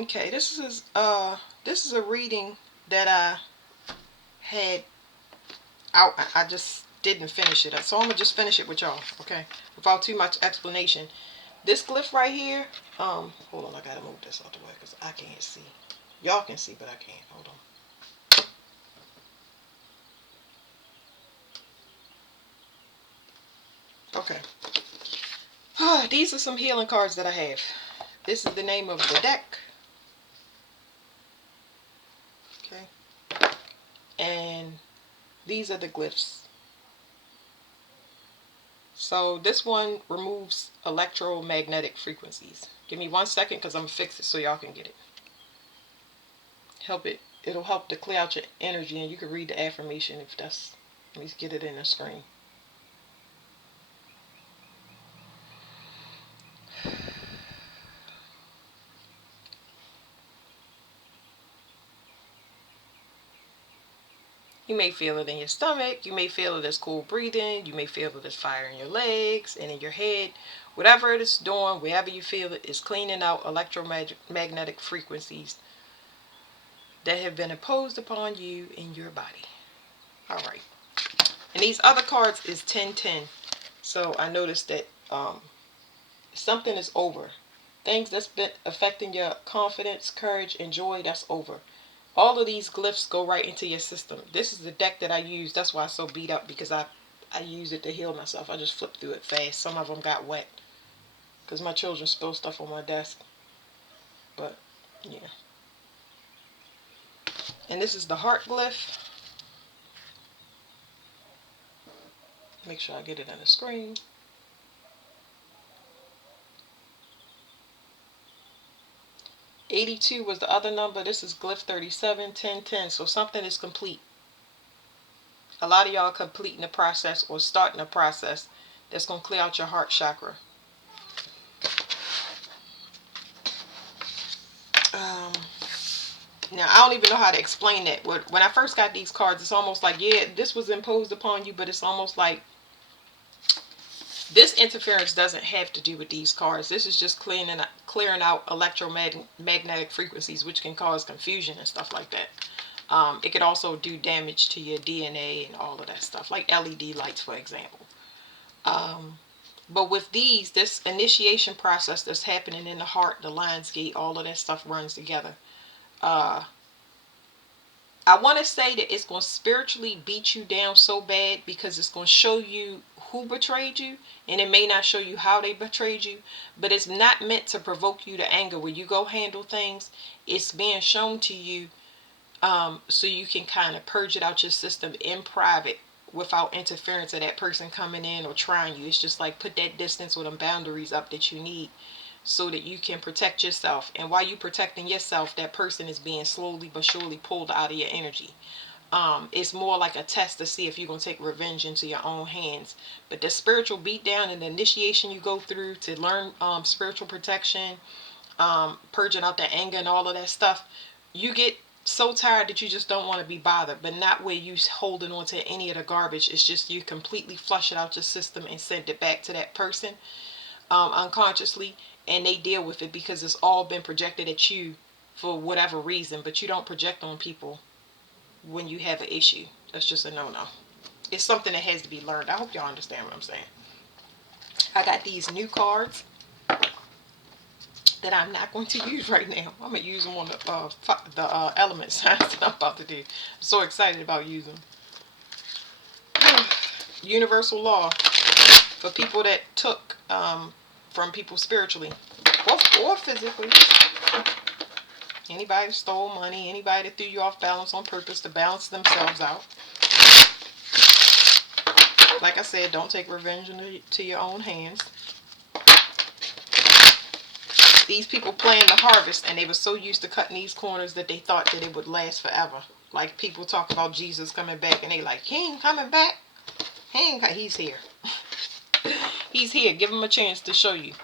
Okay, this is a reading that I had out. I just didn't finish it, so I'm gonna just finish it with y'all, okay? Without too much explanation. This glyph right here. Hold on, I gotta move this out the way because I can't see. Y'all can see, but I can't. Hold on. Okay. These are some healing cards that I have. This is the name of the deck. Okay. And these are the glyphs. So this one removes electromagnetic frequencies. Give me 1 second because I'm going to fix it so y'all can get it. It'll help to clear out your energy, and you can read the affirmation if that's, let me get it in the screen. You may feel it in your stomach, you may feel it as cool breathing, you may feel it as fire in your legs and in your head. Whatever it is doing, wherever you feel it, is cleaning out electromagnetic frequencies that have been imposed upon you in your body. Alright. And these other cards is 1010. So I noticed that something is over. Things that's been affecting your confidence, courage, and joy, that's over. All of these glyphs go right into your system. This is the deck that I use. That's why it's so beat up, because I use it to heal myself. I just flipped through it fast. Some of them got wet because my children spilled stuff on my desk. But yeah. And this is the heart glyph. Make sure I get it on the screen. '82 was the other number. This is glyph 37, 1010. So something is complete. A lot of y'all are completing the process or starting a process that's going to clear out your heart chakra. Now, I don't even know how to explain that. When I first got these cards, it's almost like, yeah, this was imposed upon you, but it's almost like this interference doesn't have to do with these cards. This is just clearing out electromagnetic frequencies, which can cause confusion and stuff like that. It could also do damage to your DNA and all of that stuff, like LED lights, for example. But with these, this initiation process that's happening in the heart, the lion's gate, all of that stuff runs together. I want to say that it's going to spiritually beat you down so bad because it's going to show you who betrayed you, and it may not show you how they betrayed you, but it's not meant to provoke you to anger. When you go handle things, it's being shown to you so you can kind of purge it out your system in private without interference of that person coming in or trying you. It's just like put that distance or them boundaries up that you need so that you can protect yourself. And while you're protecting yourself, that person is being slowly but surely pulled out of your energy. It's more like a test to see if you're going to take revenge into your own hands. But the spiritual beatdown and the initiation you go through to learn spiritual protection, purging out the anger and all of that stuff, you get so tired that you just don't want to be bothered, but not where you holding on to any of the garbage. It's just you completely flush it out your system and send it back to that person unconsciously, and they deal with it because it's all been projected at you for whatever reason. But you don't project on people when you have an issue. That's just a no-no. It's something that has to be learned. I hope y'all understand what I'm saying. I got these new cards that I'm not going to use right now. I'm going to use them on the element signs that I'm about to do. I'm so excited about using them. Universal law for people that took from people spiritually or physically. Anybody that stole money, anybody that threw you off balance on purpose to balance themselves out. Like I said, don't take revenge into your own hands. These people playing the harvest, and they were so used to cutting these corners that they thought that it would last forever. Like people talk about Jesus coming back, and they like, he ain't coming back. He's here. He's here. Give him a chance to show you.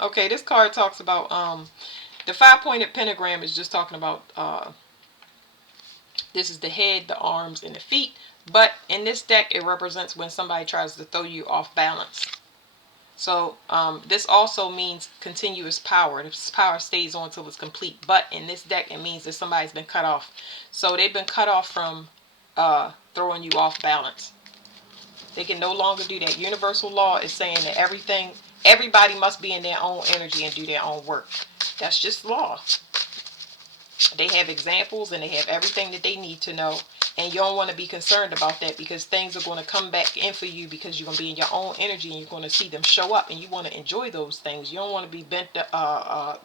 Okay, this card talks about the 5-pointed pentagram is just talking about this is the head, the arms, and the feet. But in this deck, it represents when somebody tries to throw you off balance. So this also means continuous power. This power stays on until it's complete. But in this deck, it means that somebody's been cut off. So they've been cut off from throwing you off balance. They can no longer do that. Universal law is saying that everybody must be in their own energy and do their own work. That's just law. They have examples and they have everything that they need to know. And you don't want to be concerned about that, because things are going to come back in for you, because you're going to be in your own energy and you're going to see them show up, and you want to enjoy those things. You don't want to be bent up,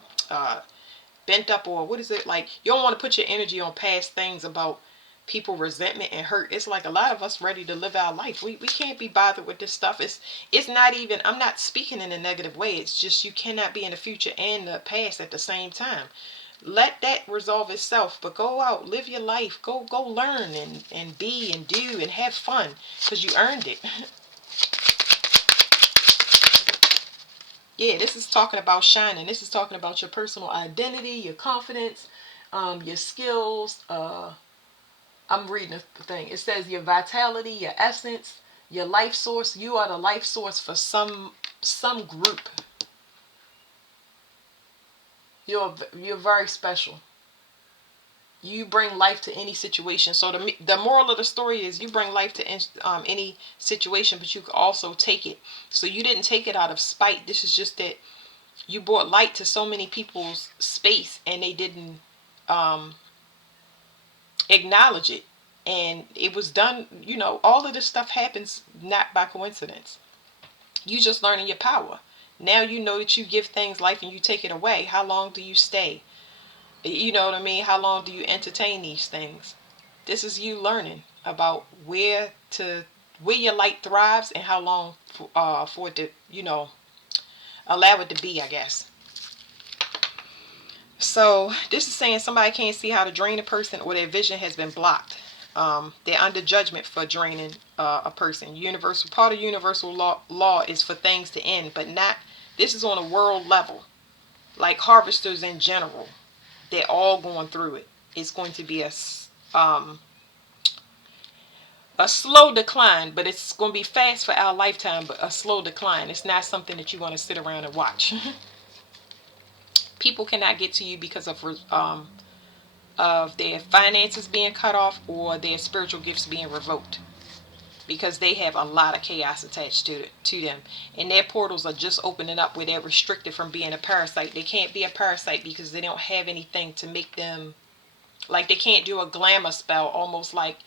or what is it, like, you don't want to put your energy on past things about people resentment and hurt. It's like a lot of us ready to live our life. We can't be bothered with this stuff. It's not even, I'm not speaking in a negative way. It's just you cannot be in the future and the past at the same time. Let that resolve itself, but go out, live your life, go learn and be and do and have fun, because you earned it. Yeah, this is talking about shining. This is talking about your personal identity, your confidence, your skills. I'm reading the thing. It says your vitality, your essence, your life source. You are the life source for some group. You're very special. You bring life to any situation. So the moral of the story is, you bring life to any situation, but you can also take it. So you didn't take it out of spite. This is just that you brought light to so many people's space, and they didn't acknowledge it. And it was done, all of this stuff happens not by coincidence. You just learning your power. Now you know that you give things life and you take it away. How long do you stay? You know what I mean? How long do you entertain these things? This is you learning about where your light thrives, and how long for it to, allow it to be, I guess. So this is saying somebody can't see how to drain a person, or their vision has been blocked. They're under judgment for draining a person. Part of universal law is for things to end, but not. This is on a world level, like harvesters in general. They're all going through it. It's going to be a slow decline, but it's going to be fast for our lifetime, but a slow decline. It's not something that you want to sit around and watch. People cannot get to you because of their finances being cut off, or their spiritual gifts being revoked, because they have a lot of chaos attached to them, and their portals are just opening up where they're restricted from being a parasite. They can't be a parasite because they don't have anything to make them, like, they can't do a glamour spell, almost like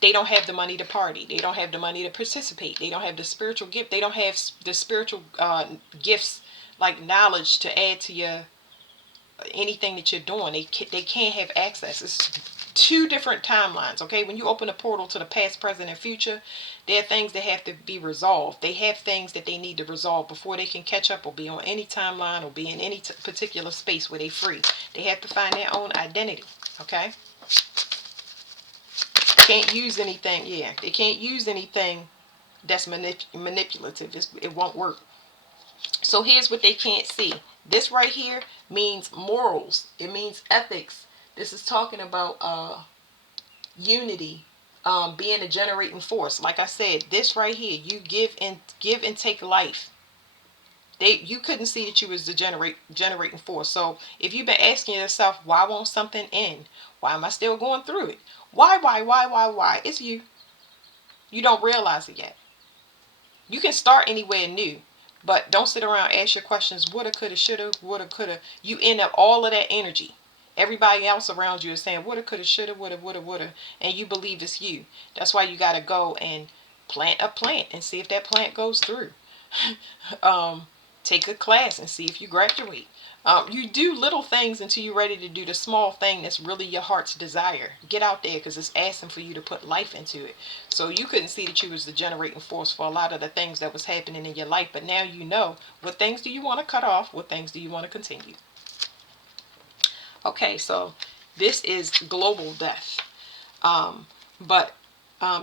they don't have the money to party, they don't have the money to participate, they don't have the spiritual gift, they don't have the spiritual gifts, like knowledge, to add to your anything that you're doing. They can't have access. It's two different timelines. Okay, when you open a portal to the past, present, and future, there are things that have to be resolved. They have things that they need to resolve before they can catch up or be on any timeline or be in any particular space where they're free. They have to find their own identity. Okay, can't use anything. Yeah, they can't use anything that's manipulative. It won't work. So here's what they can't see. This right here means morals. It means ethics. This is talking about unity, being a generating force. Like I said, this right here, you give and take life. You couldn't see that you was the generating force. So if you've been asking yourself, why won't something end? Why am I still going through it? Why? It's you. You don't realize it yet. You can start anywhere new, but don't sit around and ask your questions. Woulda, coulda, shoulda, woulda, coulda. You end up all of that energy. Everybody else around you is saying woulda, coulda, shoulda, woulda, and you believe it's you. That's why you got to go and plant a plant and see if that plant goes through. Take a class and see if you graduate. You do little things until you're ready to do the small thing that's really your heart's desire. Get out there, because it's asking for you to put life into it. So you couldn't see that you was the generating force for a lot of the things that was happening in your life, but now you know what things do you want to cut off, what things do you want to continue. Okay, so this is global death. But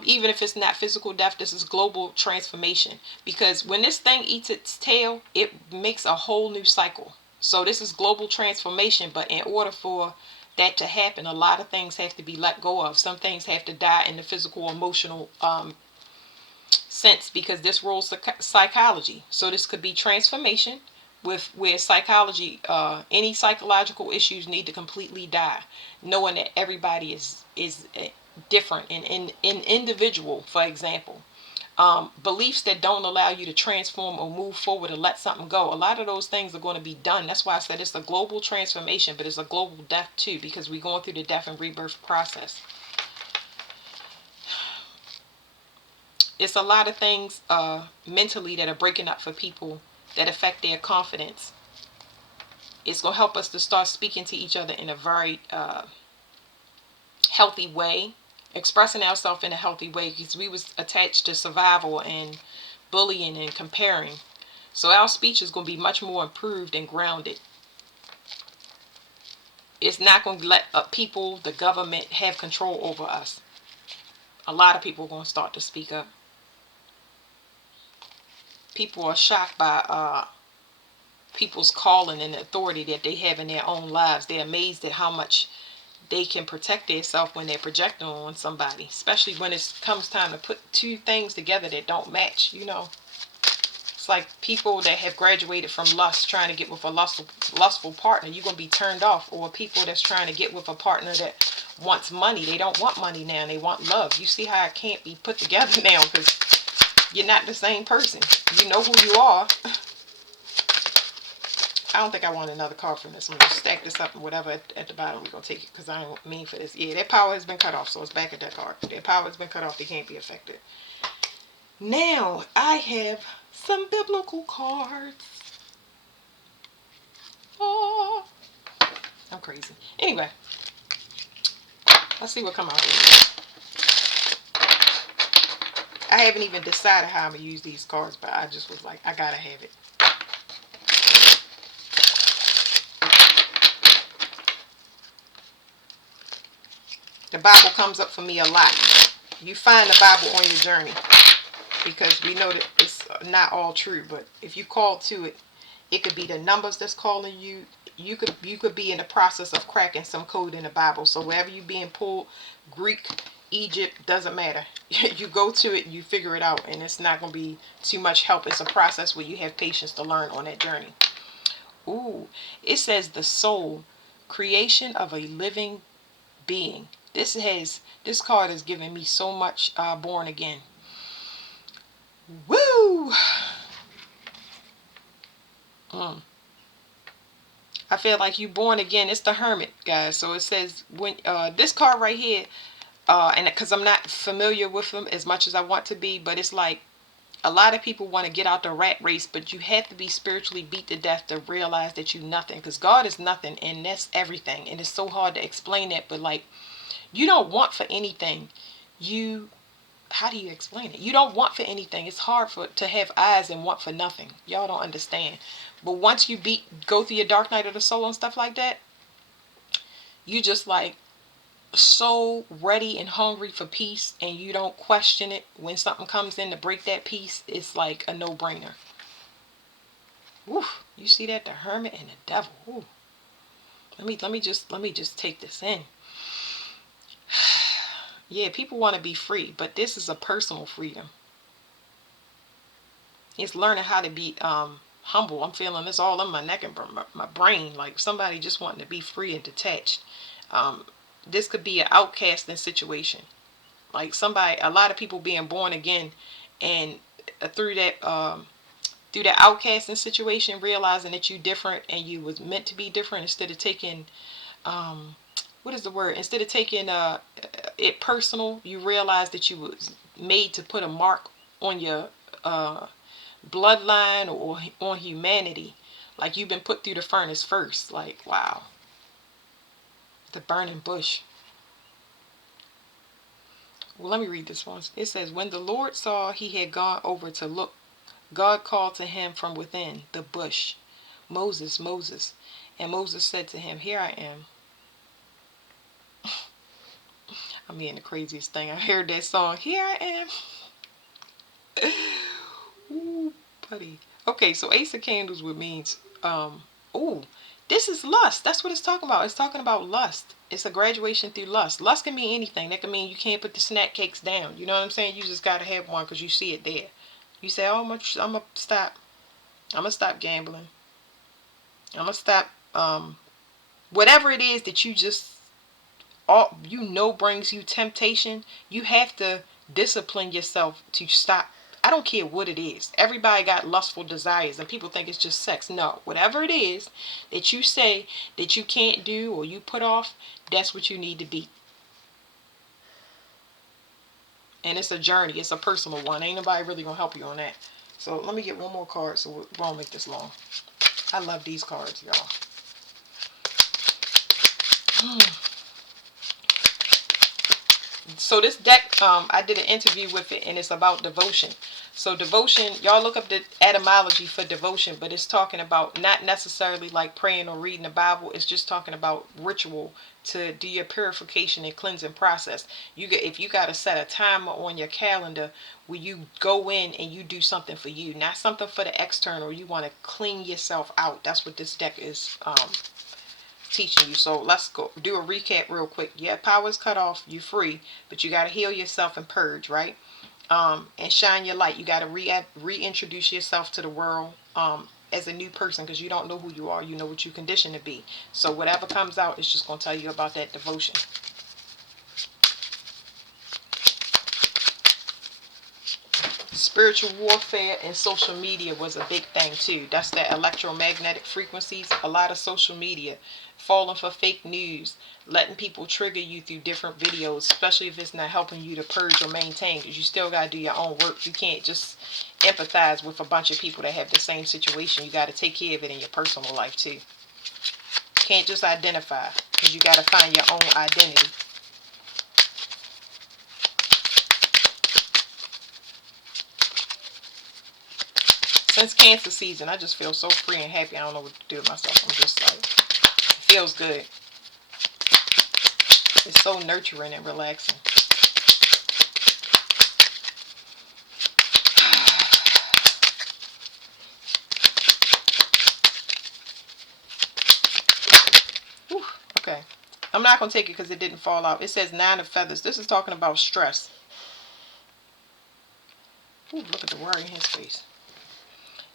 even if it's not physical death, this is global transformation. Because when this thing eats its tail, it makes a whole new cycle. So this is global transformation, but in order for that to happen, a lot of things have to be let go of. Some things have to die in the physical, emotional sense because this rules psychology. So this could be transformation with where psychology, any psychological issues need to completely die, knowing that everybody is different and in individual. For example, beliefs that don't allow you to transform or move forward or let something go, a lot of those things are going to be done. That's why I said it's a global transformation, but it's a global death too, because we're going through the death and rebirth process. It's a lot of things mentally that are breaking up for people that affect their confidence. It's going to help us to start speaking to each other in a very healthy way, expressing ourselves in a healthy way, because we was attached to survival and bullying and comparing. So our speech is going to be much more improved and grounded. It's not going to let people, the government, have control over us. A lot of people are going to start to speak up. People are shocked by people's calling and authority that they have in their own lives. They're amazed at how much they can protect themselves when they're projecting on somebody, especially when it comes time to put two things together that don't match. It's like people that have graduated from lust trying to get with a lustful partner. You're going to be turned off. Or people that's trying to get with a partner that wants money. They don't want money now. They want love. You see how it can't be put together now, because you're not the same person. You know who you are. I don't think I want another card from this. I'm going to stack this up and whatever at the bottom. We're going to take it because I don't mean for this. Yeah, their power has been cut off, so it's back at that card. Their power has been cut off. They can't be affected. Now, I have some biblical cards. Oh, I'm crazy. Anyway, let's see what comes out here. I haven't even decided how I'm going to use these cards, but I just was like, I got to have it. The Bible comes up for me a lot. You find the Bible on your journey, because we know that it's not all true, but if you call to it, it could be the numbers that's calling you. You could be in the process of cracking some code in the Bible. So wherever you're being pulled, Greek, Egypt, doesn't matter. You go to it and you figure it out, and it's not going to be too much help. It's a process where you have patience to learn on that journey. Ooh, it says the soul, creation of a living being. This card is giving me so much born again. Woo! I feel like you born again. It's the Hermit, guys. So it says when this card right here, and because I'm not familiar with them as much as I want to be, but it's like a lot of people want to get out the rat race, but you have to be spiritually beat to death to realize that you're nothing, because God is nothing, and that's everything. And it's so hard to explain that, but like, you don't want for anything. How do you explain it? You don't want for anything. It's hard to have eyes and want for nothing. Y'all don't understand. But once you go through your dark night of the soul and stuff like that, you just like so ready and hungry for peace, and you don't question it. When something comes in to break that peace, it's like a no-brainer. Woo! You see that? The Hermit and the Devil. Ooh. Let me just take this in. Yeah, people want to be free, but this is a personal freedom. It's learning how to be humble. I'm feeling this all in my neck and my brain, like somebody just wanting to be free and detached. This could be an outcasting situation, like a lot of people being born again, and through that outcasting situation, realizing that you different and you was meant to be different, instead of taking what is the word? Instead of taking it personal, you realize that you was made to put a mark on your bloodline or on humanity. Like you've been put through the furnace first. Like, wow. The burning bush. Well, let me read this one. It says, when the Lord saw he had gone over to look, God called to him from within the bush, Moses, Moses. And Moses said to him, here I am. I'm hearing the craziest thing. I heard that song, here I am. Ooh, buddy. Okay, so Ace of Candles would means, ooh, This is lust. That's what it's talking about. It's talking about lust. It's a graduation through lust. Lust can mean anything. That can mean you can't put the snack cakes down. You know what I'm saying? You just gotta have one because you see it there. You say, "Oh, I'm gonna stop. I'm gonna stop gambling. I'm gonna stop whatever it is that you just all brings you temptation." You have to discipline yourself to stop. I don't care what it is. Everybody got lustful desires and people think it's just sex. No, whatever it is that you say that you can't do or you put off, that's what you need to be. And it's a journey. It's a personal one. Ain't nobody really gonna help you on that. So let me get one more card so we won't make this long. I love these cards, y'all. So this deck, I did an interview with it, and it's about devotion. So devotion, y'all look up the etymology for devotion, but it's talking about not necessarily like praying or reading the Bible. It's just talking about ritual to do your purification and cleansing process. If you got to set a timer on your calendar where you go in and you do something for you, not something for the external. You want to clean yourself out. That's what this deck is teaching you. So let's go do a recap real quick. Yeah, power's cut off, you're free, but you got to heal yourself and purge, right? And shine your light. You got to reintroduce yourself to the world as a new person, because you don't know who you are. You know what you conditioned to be. So whatever comes out is just going to tell you about that devotion. Spiritual warfare and social media was a big thing too. That's that electromagnetic frequencies. A lot of social media, falling for fake news, letting people trigger you through different videos, especially if it's not helping you to purge or maintain, because you still got to do your own work. You can't just empathize with a bunch of people that have the same situation. You got to take care of it in your personal life too. Can't just identify, because you got to find your own identity. Since Cancer season, I just feel so free and happy. I don't know what to do with myself. I'm just like, it feels good. It's so nurturing and relaxing. Whew, okay. I'm not going to take it because it didn't fall out. It says 9 of feathers. This is talking about stress. Ooh, look at the worry in his face.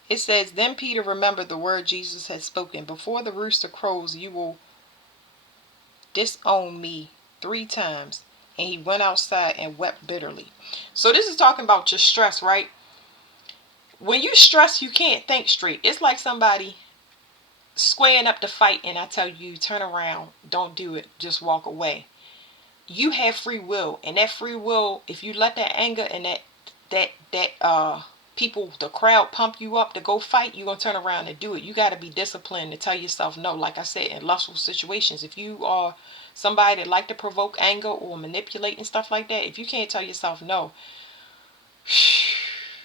It says, then Peter remembered the word Jesus had spoken. Before the rooster crows, you will disown me 3 times. And he went outside and wept bitterly. So this is talking about your stress, right? When you stress, you can't think straight. It's like somebody squaring up to fight and I tell you, turn around, don't do it, just walk away. You have free will, and that free will, if you let that anger and that people, the crowd pump you up to go fight, you're going to turn around and do it. You got to be disciplined to tell yourself no. Like I said, in lustful situations, if you are somebody that like to provoke anger or manipulate and stuff like that, if you can't tell yourself no,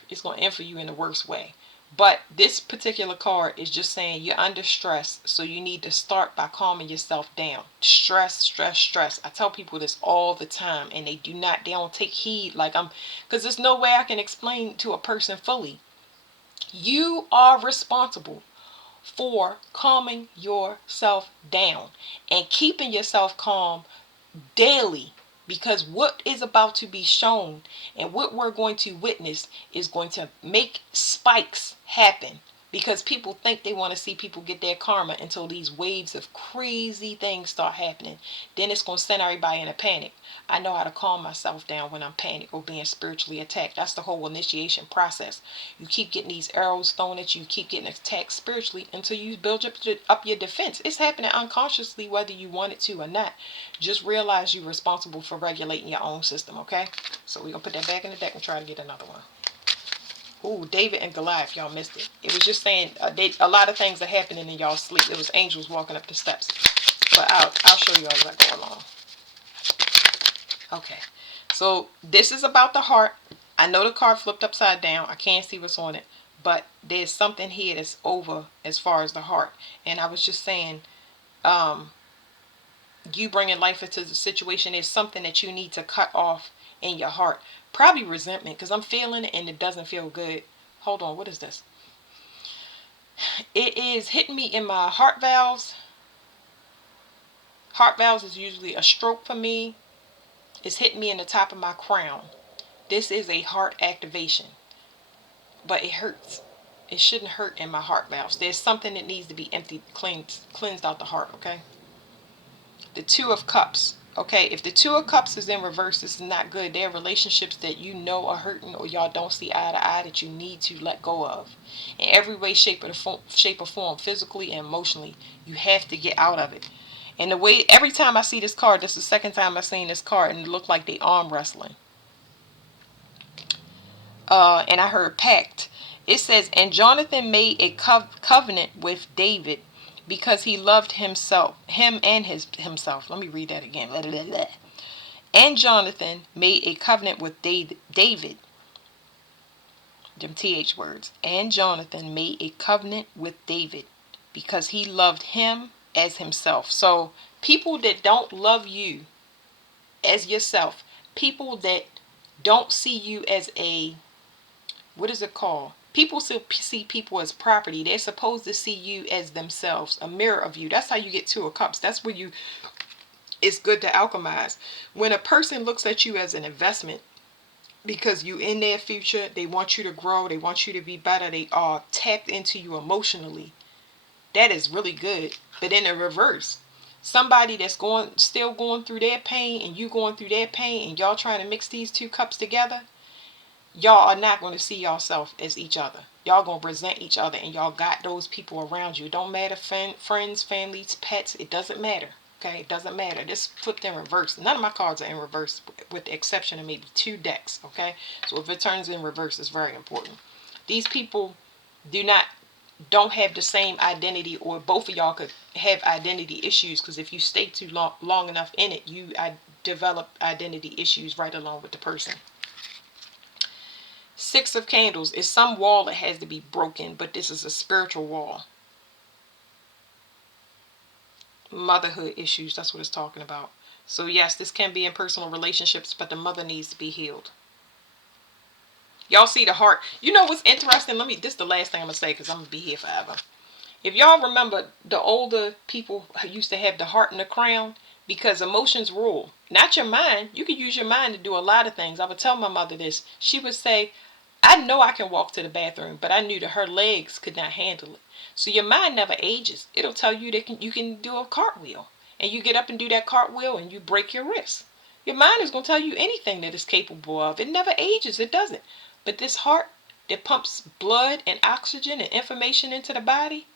it's going to end for you in the worst way. But this particular card is just saying you're under stress, so you need to start by calming yourself down. Stress, stress, stress. I tell people this all the time, and they don't take heed. Because there's no way I can explain to a person fully. You are responsible for calming yourself down and keeping yourself calm daily, because what is about to be shown and what we're going to witness is going to make spikes happen, because people think they want to see people get their karma until these waves of crazy things start happening. Then it's going to send everybody in a panic. I know how to calm myself down when I'm panicked or being spiritually attacked. That's the whole initiation process. You keep getting these arrows thrown at you, keep getting attacked spiritually until you build up your defense. It's happening unconsciously whether you want it to or not. Just realize you're responsible for regulating your own system, okay? So we're going to put that back in the deck and try to get another one. Ooh, David and Goliath, y'all missed it. It was just saying a lot of things are happening in y'all's sleep. It was angels walking up the steps. But I'll show you as I go along. Okay, so this is about the heart. I know the card flipped upside down. I can't see what's on it. But there's something here that's over as far as the heart. And I was just saying, you bringing life into the situation is something that you need to cut off in your heart. Probably resentment, because I'm feeling it and it doesn't feel good. Hold on, what is this? It is hitting me in my heart valves, Heart valves is usually a stroke for me. It's hitting me in the top of my crown. This is a heart activation, but it hurts. It shouldn't hurt in my heart valves. There's something that needs to be emptied, cleansed out the heart, okay? The Two of Cups. Okay, if the Two of Cups is in reverse, this is not good. There are relationships that you know are hurting or y'all don't see eye to eye that you need to let go of. In every way, shape, or form, physically and emotionally, you have to get out of it. And the way, every time I see this card, this is the second time I've seen this card, and it looked like they arm wrestling. And I heard pact. It says, and Jonathan made a covenant with David because he loved him and himself. Let me read that again. Blah, blah, blah. And Jonathan made a covenant with David. Them TH words. And Jonathan made a covenant with David because he loved him as himself. So people that don't love you as yourself, people that don't see you as a, what is it called? People still see people as property. They're supposed to see you as themselves, a mirror of you. That's how you get Two of Cups. That's where you, it's good to alchemize. When a person looks at you as an investment, because you in their future, they want you to grow, they want you to be better, they are tapped into you emotionally. That is really good. But in the reverse, somebody that's still going through their pain and you going through their pain and y'all trying to mix these two cups together, y'all are not going to see yourself as each other. Y'all going to present each other, and y'all got those people around you. It don't matter, friends, families, pets. It doesn't matter. Okay, it doesn't matter. This flipped in reverse. None of my cards are in reverse, with the exception of maybe 2 decks. Okay, so if it turns in reverse, it's very important. These people don't have the same identity, or both of y'all could have identity issues, because if you stay too long enough in it, you develop identity issues right along with the person. 6 of Candles is some wall that has to be broken, but this is a spiritual wall. Motherhood issues, that's what it's talking about. So yes, this can be in personal relationships, but the mother needs to be healed. Y'all see the heart. You know what's interesting? This is the last thing I'm going to say, because I'm going to be here forever. If y'all remember, the older people used to have the heart and the crown, because emotions rule. Not your mind. You could use your mind to do a lot of things. I would tell my mother this. She would say, I know I can walk to the bathroom, but I knew that her legs could not handle it. So your mind never ages. It'll tell you that you can do a cartwheel. And you get up and do that cartwheel and you break your wrist. Your mind is going to tell you anything that it's capable of. It never ages. It doesn't. But this heart that pumps blood and oxygen and information into the body,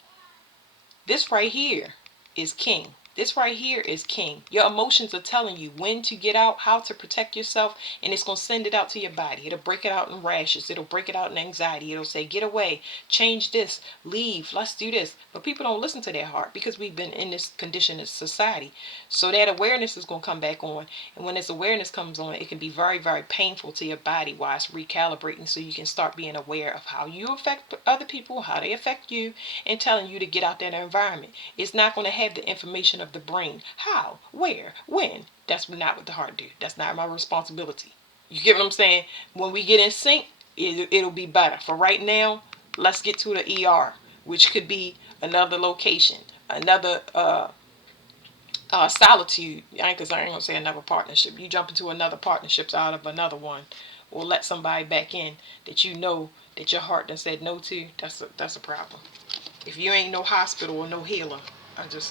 this right here is king. This right here is king. Your emotions are telling you when to get out, how to protect yourself, and it's going to send it out to your body. It'll break it out in rashes. It'll break it out in anxiety. It'll say, get away, change this, leave, let's do this. But people don't listen to their heart, because we've been in this condition as society. So that awareness is going to come back on. And when this awareness comes on, it can be very, very painful to your body while it's recalibrating, so you can start being aware of how you affect other people, how they affect you, and telling you to get out that environment. It's not going to have the information of the brain. How, where, when. That's not what the heart do. That's not my responsibility. You get what I'm saying? When we get in sync, it'll be better. For right now, let's get to the ER, which could be another location, another solitude. I ain't gonna say another partnership. You jump into another partnerships out of another one, or let somebody back in that you know that your heart done said no to. That's a problem. If you ain't no hospital or no healer,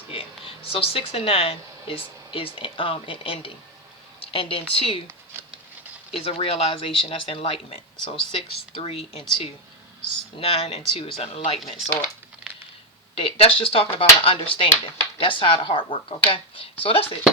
yeah. So 6 and 9 is an ending, and then 2 is a realization. That's enlightenment. So 6, 3, and 2, 9 and 2 is an enlightenment. So that's just talking about an understanding. That's how the heart work. Okay. So that's it.